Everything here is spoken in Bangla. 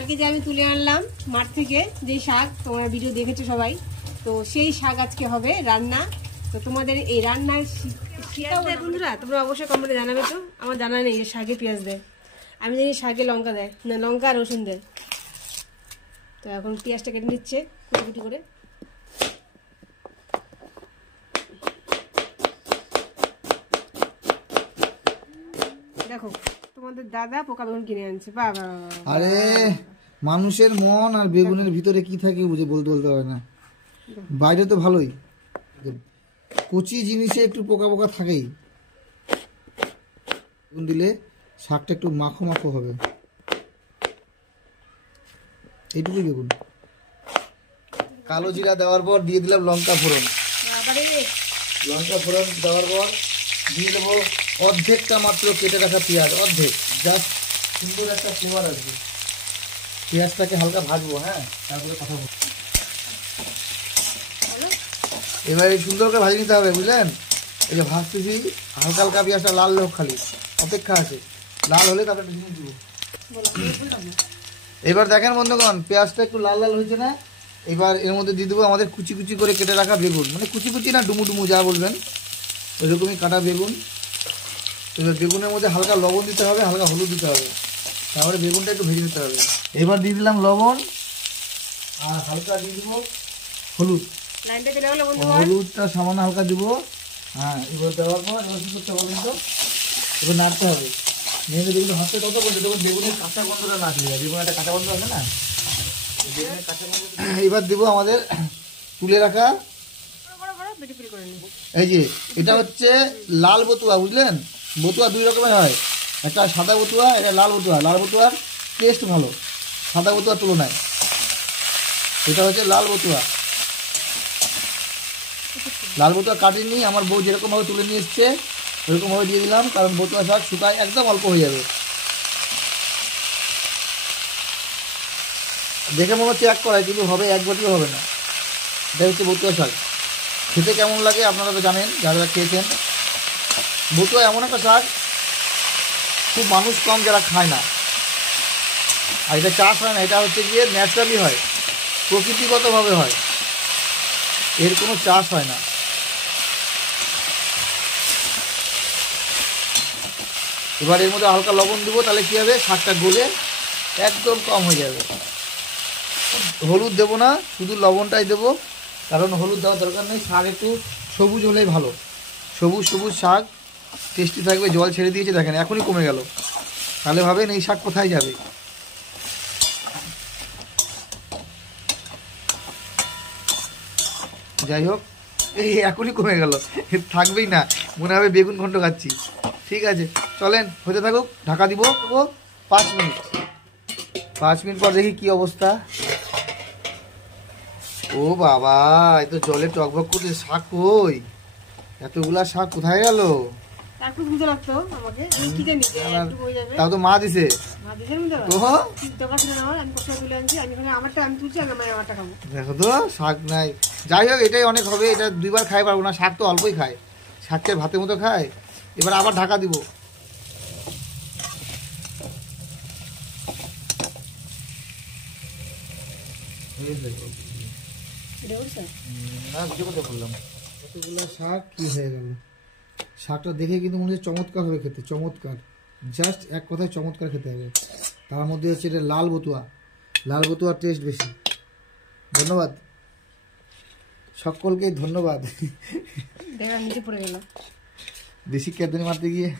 কালকে যে আমি তুলে আনলাম মাঠ থেকে যে শাক, তোমরা ভিডিও দেখেছো সবাই, তো সেই শাক আজকে হবে রান্না। তো তোমাদের এই রান্নার বন্ধুরা তোমরা অবশ্যই কমেন্টে জানাবে। তো আমার জানা নেই যে শাকে পেঁয়াজ দেয়, আমি জানি শাকে লঙ্কা দেয় না, লঙ্কা আর রসুন দেয়। তো এখন পেঁয়াজটা কেটে নিচ্ছে কুটি কুটি করে। দেখো তোমাদের দাদা পোকা বেগুন কিনে আনছে। বাবা আরে মানুষের মন আর বেগুনের ভিতরে কি থাকে বুঝে বলতে পারে না। বাইরে তো ভালোই, কচি জিনিসে একটু পোকা পোকা থাকেই। বেগুন দিলে শাকটা একটু মাখো মাখো হবে। এইটুকুই বেগুন। কালো জিরা দেওয়ার পর দিয়ে দিলাম লঙ্কা ফোড়ন। লঙ্কা ফোড়ন দেওয়ার পর দিয়ে দেবো অর্ধেকটা মাত্র কেটে রাখা পেঁয়াজ, অর্ধেক, জাস্ট সুন্দর একটা ফ্লেভার আসবে। পেঁয়াজটাকে হালকা ভাজবো, হ্যাঁ, তারপরে কথা বলবো। এবারে সুন্দর করে ভাজি নিতে হবে, বুঝলেন? এই যে ভাজতেছি, হালকা হালকা পেঁয়াজটা লাল হোক, খালি অপেক্ষা আছে, লাল হলে তারপরে জিনিস দিব। এবার দেখেন বন্ধুগণ, পেঁয়াজটা একটু লাল লাল হয়েছে না? এবার এর মধ্যে দিয়ে দেবো আমাদের কুচি কুচি করে কেটে রাখা বেগুন, মানে কুচি কুচি না ডুমু ডুমু যা বলবেন, ওইরকমই কাটা বেগুন। এবার বেগুনের মধ্যে হালকা লবণ দিতে হবে, হালকা হলুদ দিতে হবে, তারপরে বেগুনটা একটু ভেজে নিতে হবে। এবার দিয়ে দিলাম লবণ আর হালকা দিয়ে দিব হলুদ। হলুদটা সামান্য হালকা দিব, হ্যাঁ। এবার দেওয়ার পর এবার কি করতে হবে, কিন্তু এবার নাড়তে হবে। মেয়েদের বেগুন হাতে তত করতে দেখুন বেগুনের কাঁচা গন্ধটা না আসলে, বেগুন একটা কাঁচা গন্ধ আছে না, বেগুনের কাঁচা গন্ধ। এবার দিব আমাদের তুলে রাখা, এই যে এটা হচ্ছে লাল বতুয়া, বুঝলেন? বতুয়া দুই রকমের হয়, একটা সাদা বতুয়া, এটা লাল বতুয়া। লাল বতুয়ার টেস্ট ভালো সাদা বতুয়ার তুলনায়। এটা হচ্ছে লাল বতুয়া। লাল বতুয়া কাটিনি, আমার বউ যেরকমভাবে তুলে নিয়ে এসছে ওরকমভাবে দিয়ে দিলাম, কারণ বতুয়া শাক শুকায় একদম অল্প হয়ে যাবে। দেখে মনে হচ্ছে এক কড়াই, কিন্তু হবে এক বাটিও হবে না। এটা হচ্ছে বতুয়া শাক। খেতে কেমন লাগে আপনারা তো জানেন, যারা খেয়েছেন। বতুয়া এমন একটা শাক, খুব মানুষ কম যারা খায় না। আর এটা চাষ হয় না, এটা হচ্ছে গিয়ে ন্যাচারালি হয়, প্রকৃতিগতভাবে হয়, এর কোনো চাষ হয় না। এবার এর মধ্যে হালকা লবণ দেবো, তাহলে কী হবে, শাকটা গলে একদম কম হয়ে যাবে। হলুদ দেবো না, শুধু লবণটাই দেবো, কারণ হলুদ দেওয়ার দরকার নেই। শাক একটু সবুজ হলেই ভালো, সবুজ সবুজ শাক টেস্টি থাকবে। জল ছেড়ে দিয়েছে দেখেন, এখনই কমে গেল, তাহলে ভাবেন এই শাক কোথায় যাবে। যাই হোক, এই এখনই কমে গেল, থাকবেই না, মনে হবে বেগুন ঘন্ট খাচ্ছি। ঠিক আছে, চলেন হতে থাকুক, ঢাকা দিব 5 মিনিট। 5 মিনিট পর দেখি কি অবস্থা। ও বাবা, এ তো জলে টকবক করছে, শাক কই, এতগুলা শাক কোথায় গেল? তাও তো মা দিছে, দেখো তো শাক নাই। যাই হোক, এটাই অনেক হবে, এটা 2বার খাই পারবো না, শাক তো অল্পই খায়, শাককে ভাতের মতো খায়। এবার আবার ঢাকা দিব। এতগুলো শাক কি হয়ে গেল? শাকটা দেখে কিন্তু মনে হচ্ছে চমৎকার হবে খেতে, চমৎকার, জাস্ট এক কথায় চমৎকার খেতে হবে। তার মধ্যে হচ্ছে এটা লাল বতুয়া, লাল বতুয়ার টেস্ট বেশি। ধন্যবাদ সকলকে, ধন্যবাদ। নিচে পড়ে গেল বেশি কেঁদুনি মারতে গিয়ে।